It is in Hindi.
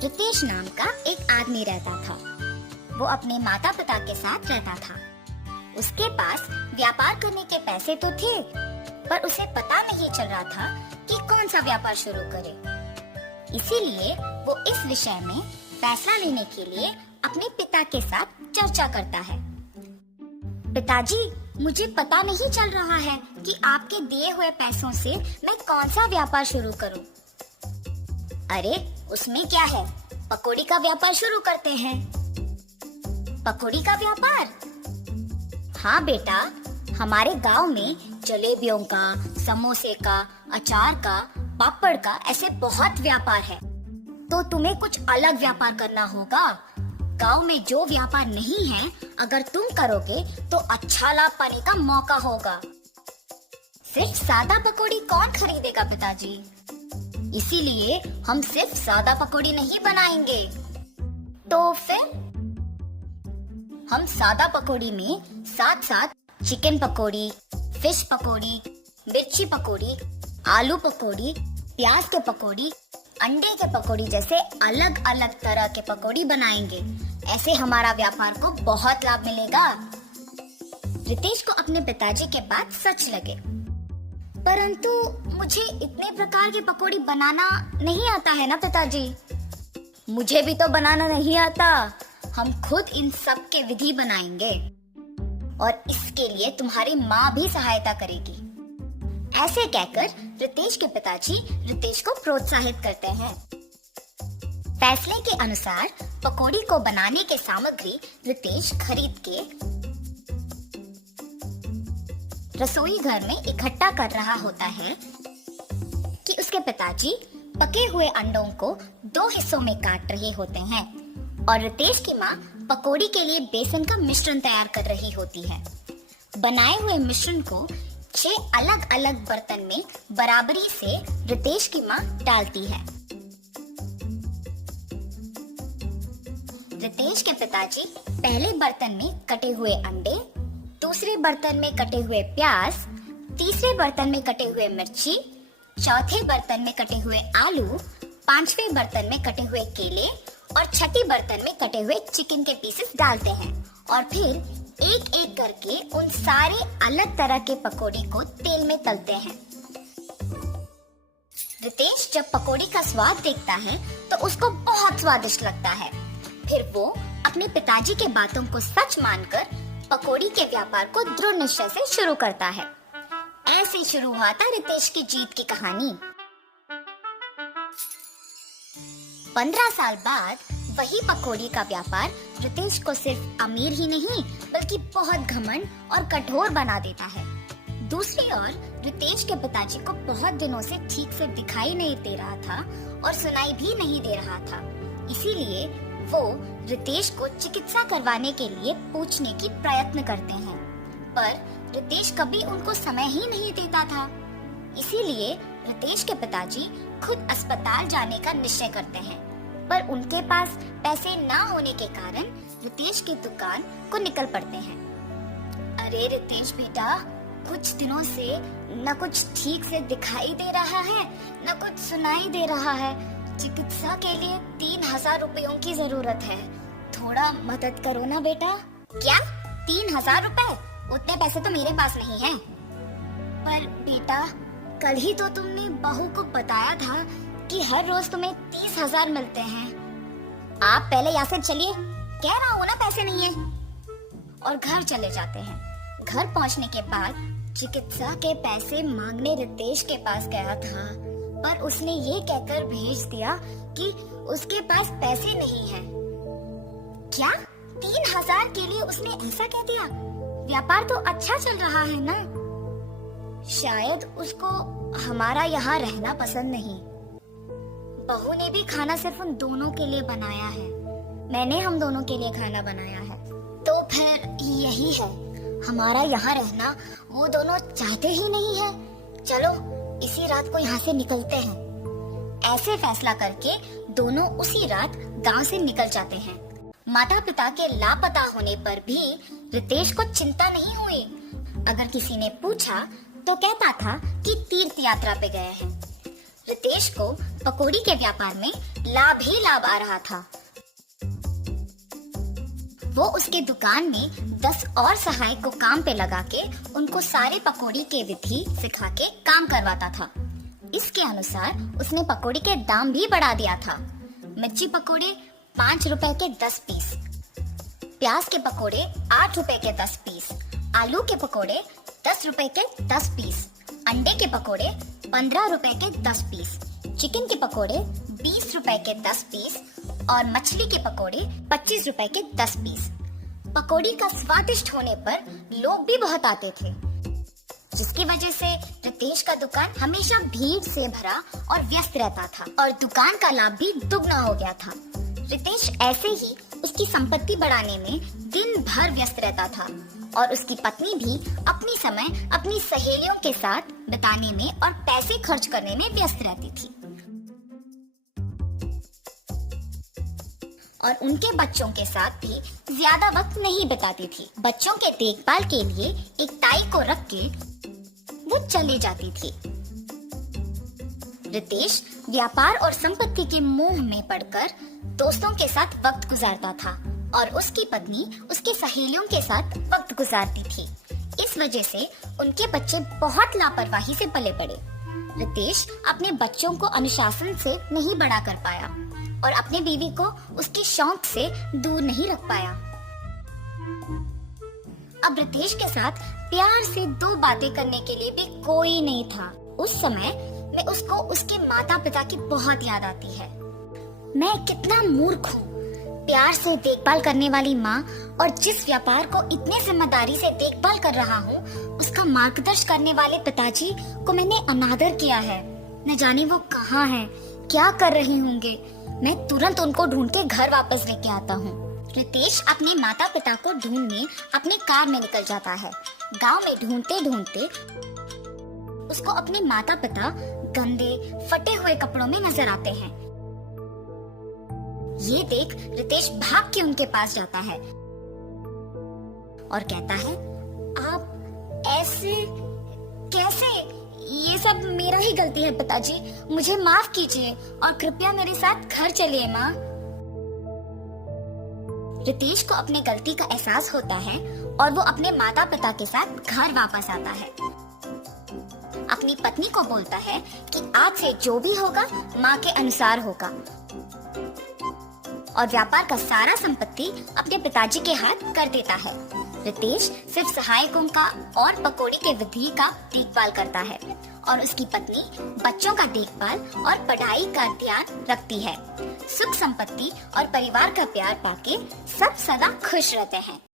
रितेश नाम का एक आदमी रहता था। वो अपने माता पिता के साथ रहता था। उसके पास व्यापार करने के पैसे तो थे, पर उसे पता नहीं चल रहा था कि कौन सा व्यापार शुरू करे। इसीलिए वो इस विषय में फैसला लेने के लिए अपने पिता के साथ चर्चा करता है। पिताजी, मुझे पता नहीं चल रहा है कि आपके दिए हुए पैसों से मैं कौन सा व्यापार शुरू करूं। अरे, उसमें क्या है, पकौड़ी का व्यापार शुरू करते हैं। पकौड़ी का व्यापार? हाँ बेटा, हमारे गांव में जलेबियों का, समोसे का, अचार का, पापड़ का ऐसे बहुत व्यापार है। तो तुम्हें कुछ अलग व्यापार करना होगा। गांव में जो व्यापार नहीं है, अगर तुम करोगे तो अच्छा लाभ पाने का मौका होगा। सिर्फ सादा पकौड़ी कौन खरीदेगा पिताजी? इसीलिए हम सिर्फ सादा पकौड़ी नहीं बनाएंगे। तो फिर हम सादा पकौड़ी में साथ साथ चिकन पकौड़ी, फिश पकौड़ी, मिर्ची पकौड़ी, आलू पकौड़ी, प्याज के पकौड़ी, अंडे के पकौड़ी जैसे अलग अलग तरह के पकौड़ी बनाएंगे। ऐसे हमारा व्यापार को बहुत लाभ मिलेगा। रितेश को अपने पिताजी के बात सच लगे, परंतु मुझे इतने प्रकार के पकौड़ी बनाना नहीं आता है ना पिताजी। मुझे भी तो बनाना नहीं आता। हम खुद इन सब के विधि बनाएंगे और इसके लिए तुम्हारी माँ भी सहायता करेगी। ऐसे कहकर रितेश के पिताजी रितेश को प्रोत्साहित करते हैं। फैसले के अनुसार पकौड़ी को बनाने के सामग्री रितेश खरीद के रसोई घर में इकट्ठा कर रहा होता है कि उसके पिताजी पके हुए अंडों को 2 हिस्सों में काट रहे होते हैं और रितेश की माँ पकौड़ी के लिए बेसन का मिश्रण तैयार कर रही होती है। बनाए हुए मिश्रण को 6 अलग अलग बर्तन में बराबरी से रितेश की माँ डालती है। रितेश के पिताजी पहले बर्तन में कटे हुए अंडे, दूसरे बर्तन में कटे हुए प्याज, तीसरे बर्तन में कटे हुए मिर्ची, चौथे बर्तन में कटे हुए आलू, 5वें बर्तन में कटे हुए केले और छठी बर्तन में कटे हुए चिकन के पीसेस डालते हैं और फिर एक एक करके उन सारे अलग तरह के पकौड़ी को तेल में तलते हैं। रितेश जब पकौड़ी का स्वाद देखता है तो उसको बहुत स्वादिष्ट लगता है। फिर वो अपने पिताजी के बातों को सच मानकर पकौड़ी के व्यापार को दृढ़ निश्चय से शुरू करता है। ऐसे शुरू हुआ था रितेश की जीत की कहानी। 15 साल बाद वही पकौड़ी का व्यापार रितेश को सिर्फ अमीर ही नहीं बल्कि बहुत घमंड और कठोर बना देता है। दूसरी ओर रितेश के पिताजी को बहुत दिनों से ठीक से दिखाई नहीं दे रहा था और सुनाई भी नहीं दे रहा था। इसीलिए वो रितेश को चिकित्सा करवाने के लिए पूछने की प्रयत्न करते हैं, पर रितेश कभी उनको समय ही नहीं देता था। इसीलिए रितेश के पिताजी खुद अस्पताल जाने का निश्चय करते हैं, पर उनके पास पैसे ना होने के कारण रितेश की दुकान को निकल पड़ते हैं। अरे रितेश बेटा, कुछ दिनों से न कुछ ठीक से दिखाई दे रहा है, न कुछ सुनाई दे रहा है। चिकित्सा के लिए 3000 रुपयों की जरूरत है। थोड़ा मदद करो ना बेटा। क्या 3000 रुपए? उतने पैसे तो मेरे पास नहीं है। पर बेटा, कल ही तो तुमने बहू को बताया था कि हर रोज तुम्हें 30,000 मिलते हैं। आप पहले यहाँ से चलिए, कह रहा हूँ ना पैसे नहीं है। और घर चले जाते हैं। घर पहुँचने के बाद चिकित्सा के पैसे मांगने रितेश के पास गया था, पर उसने ये कहकर भेज दिया कि उसके पास पैसे नहीं है। क्या 3000 के लिए उसने ऐसा कह दिया? व्यापार तो अच्छा चल रहा है ना। शायद उसको हमारा यहाँ रहना पसंद नहीं। बहू ने भी खाना सिर्फ उन दोनों के लिए बनाया है। मैंने हम दोनों के लिए खाना बनाया है। तो फिर यही है, हमारा यहाँ रहना वो दोनों चाहते ही नहीं है। चलो इसी रात को यहाँ से निकलते हैं। ऐसे फैसला करके दोनों उसी रात गांव से निकल जाते हैं। माता पिता के लापता होने पर भी रितेश को चिंता नहीं हुई। अगर किसी ने पूछा तो कहता था कि तीर्थ यात्रा पे गए हैं। रितेश को पकौड़ी के व्यापार में लाभ ही लाभ आ रहा था। वो उसके दुकान में 10 और सहायक को काम पे लगा के उनको सारे पकौड़ी के विधि सिखा के काम करवाता था। इसके अनुसार उसने पकौड़ी के दाम भी बढ़ा दिया था। मिर्ची पकौड़े 5 रुपए के 10 पीस, प्याज के पकौड़े 8 रुपए के 10 पीस, आलू के पकौड़े 10 रुपए के 10 पीस, अंडे के पकौड़े 15 रुपए के 10 पीस, चिकन के पकौड़े 20 रुपए के 10 पीस और मछली के पकौड़े 25 रुपए के 10 पीस। पकौड़ी का स्वादिष्ट होने पर लोग भी बहुत आते थे, जिसकी वजह से रितेश का दुकान हमेशा भीड़ से भरा और व्यस्त रहता था और दुकान का लाभ भी दुगना हो गया था। रितेश ऐसे ही उसकी संपत्ति बढ़ाने में दिन भर व्यस्त रहता था और उसकी पत्नी भी अपनी समय अपनी सहेलियों के साथ बिताने में और पैसे खर्च करने में व्यस्त रहती थी और उनके बच्चों के साथ भी ज्यादा वक्त नहीं बिताती थी। बच्चों के देखभाल के लिए एक ताई को रख के वो चली जाती थी। रितेश व्यापार और संपत्ति के मोह में पड़कर दोस्तों के साथ वक्त गुजारता था और उसकी पत्नी उसकी सहेलियों के साथ वक्त गुजारती थी। इस वजह से उनके बच्चे बहुत लापरवाही से पले बड़े। रितेश अपने बच्चों को अनुशासन से नहीं बड़ा कर पाया और अपनी बीवी को उसके शौक से दूर नहीं रख पाया। अब रितेश के साथ प्यार से 2 बातें करने के लिए भी कोई नहीं था। उस समय में उसको उसके माता पिता की बहुत याद आती है। मैं कितना मूर्ख हूँ, प्यार से देखभाल करने वाली माँ और जिस व्यापार को इतने जिम्मेदारी से देखभाल कर रहा हूँ, उसका मार्गदर्शन करने वाले पिताजी को मैंने अनादर किया है। न जाने वो कहाँ हैं, क्या कर रहे होंगे। मैं तुरंत उनको ढूंढ के घर वापस लेके आता हूँ। रितेश अपने माता पिता को ढूंढने अपने कार में निकल जाता है। गांव में ढूंढते ढूंढते उसको अपने माता पिता गंदे फटे हुए कपड़ों में नजर आते हैं। ये देख रितेश भाग के उनके पास जाता है और कहता है, आप ऐसे कैसे? ये सब मेरा ही गलती है पिताजी, मुझे माफ कीजिए और कृपया मेरे साथ घर चलिए माँ। रितेश को अपने गलती का एहसास होता है और वो अपने माता पिता के साथ घर वापस आता है। अपनी पत्नी को बोलता है कि आज से जो भी होगा माँ के अनुसार होगा और व्यापार का सारा संपत्ति अपने पिताजी के हाथ कर देता है। रितेश सिर्फ सहायकों का और पकौड़ी के विधि का देखभाल करता है और उसकी पत्नी बच्चों का देखभाल और पढ़ाई का ध्यान रखती है। सुख संपत्ति और परिवार का प्यार पाके सब सदा खुश रहते हैं।